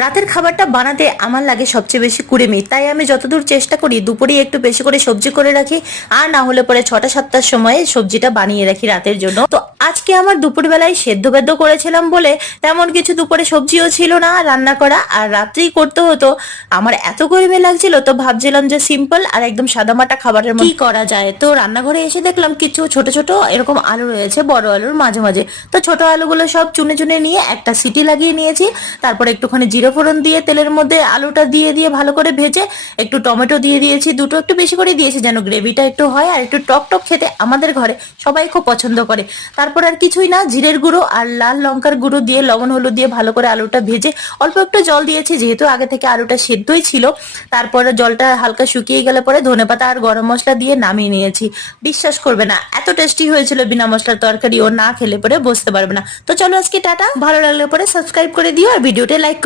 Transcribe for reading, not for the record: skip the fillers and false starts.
রাতের খাবারটা বানাতে আমার লাগে সবচেয়ে বেশি কুড়েমি, তাই আমি যতদূর চেষ্টা করি দুপুরে একটু বেশি করে সবজি করে রাখি, আর না হলে পরে 6টা 7টার সময় সবজিটা বানিয়ে রাখি রাতের জন্য। তো আজকে আমার দুপুরবেলায় সেদ্ধ বেদ্ধ করেছিলাম বলে তেমন কিছু দুপুরে সবজিও ছিল না রান্না করা, আর রাত্রেই করতে হতো। আমার এত কুড়েমি লাগছিল, তো ভাবছিলাম যে সিম্পল আর একদম সাদামাটা খাবারের কি করা যায়। তো রান্নাঘরে এসে দেখলাম কিছু ছোট ছোট এরকম আলু রয়েছে, বড় আলুর মাঝে মাঝে। তো ছোট আলুগুলো সব চুনে চুনে নিয়ে একটা সিটি লাগিয়ে নিয়েছি। তারপরে একটুখানি জিরে ফোড়ন দিয়ে তেলের মধ্যে আলুটা দিয়ে দিয়ে ভালো করে ভেজে একটু টমেটো দিয়ে দিয়েছি, দুটো একটু বেশি করে দিয়েছি যেন গ্রেভিটা একটু হয়, আর একটু টক টক খেতে আমাদের ঘরে সবাই খুব পছন্দ করে। তারপর আর কিছুই না, জিরের গুঁড়ো আর লাল লঙ্কার গুঁড়ো দিয়ে লবণ হলুদ দিয়ে ভালো করে আলুটা ভেজে অল্প একটু জল দিয়েছি, যেহেতু আগে থেকে আলুটা সেদ্ধই ছিল। তারপরে জলটা হালকা শুকিয়ে গেলে পরে ধনেপাতা আর গরম মশলা দিয়ে নামিয়ে নিয়েছি। বিশ্বাস করবে না, এত টেস্টি হয়েছিল বিনা মশলার তরকারি, ও না খেলে পরে বুঝতে পারবে না। তো চলো আজকে টাটা, ভালো লাগলে পরে সাবস্ক্রাইব করে দিও আর ভিডিওটা লাইক করে